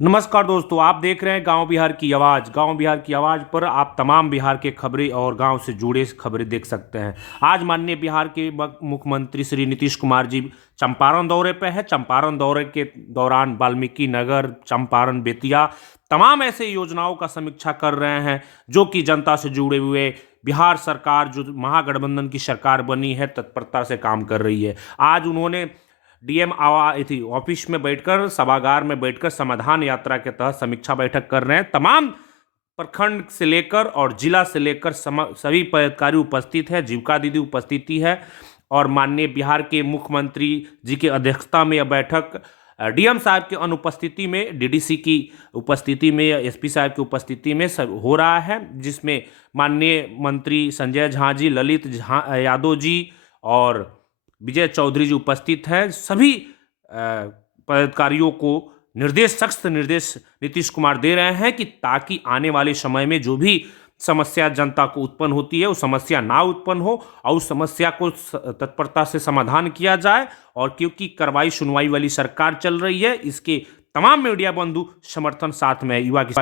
नमस्कार दोस्तों, आप देख रहे हैं गांव बिहार की आवाज़। गांव बिहार की आवाज़ पर आप तमाम बिहार के खबरें और गांव से जुड़े खबरें देख सकते हैं। आज माननीय बिहार के मुख्यमंत्री श्री नीतीश कुमार जी चंपारण दौरे पे है। चंपारण दौरे के दौरान वाल्मीकि नगर, चंपारण, बेतिया तमाम ऐसे योजनाओं का समीक्षा कर रहे हैं जो कि जनता से जुड़े हुए बिहार सरकार जो महागठबंधन की सरकार बनी है तत्परता से काम कर रही है। आज उन्होंने डीएम थी ऑफिस में बैठकर, सभागार में बैठकर समाधान यात्रा के तहत समीक्षा बैठक कर रहे हैं। तमाम प्रखंड से लेकर और जिला से लेकर सभी पदाधिकारी उपस्थित है। जीविका दीदी उपस्थिति है और माननीय बिहार के मुख्यमंत्री जी की अध्यक्षता में यह बैठक डीएम साहब की अनुपस्थिति में, डीडीसी की उपस्थिति में, एसपी साहब की उपस्थिति में सब हो रहा है, जिसमें माननीय मंत्री संजय झा जी, ललित यादव जी और विजय चौधरी जी उपस्थित हैं। सभी पदाधिकारियों को सख्त निर्देश नीतीश कुमार दे रहे हैं कि ताकि आने वाले समय में जो भी समस्या जनता को उत्पन्न होती है वो समस्या ना उत्पन्न हो और उस समस्या को तत्परता से समाधान किया जाए। और क्योंकि कार्रवाई सुनवाई वाली सरकार चल रही है, इसके तमाम मीडिया बंधु समर्थन साथ में युवा की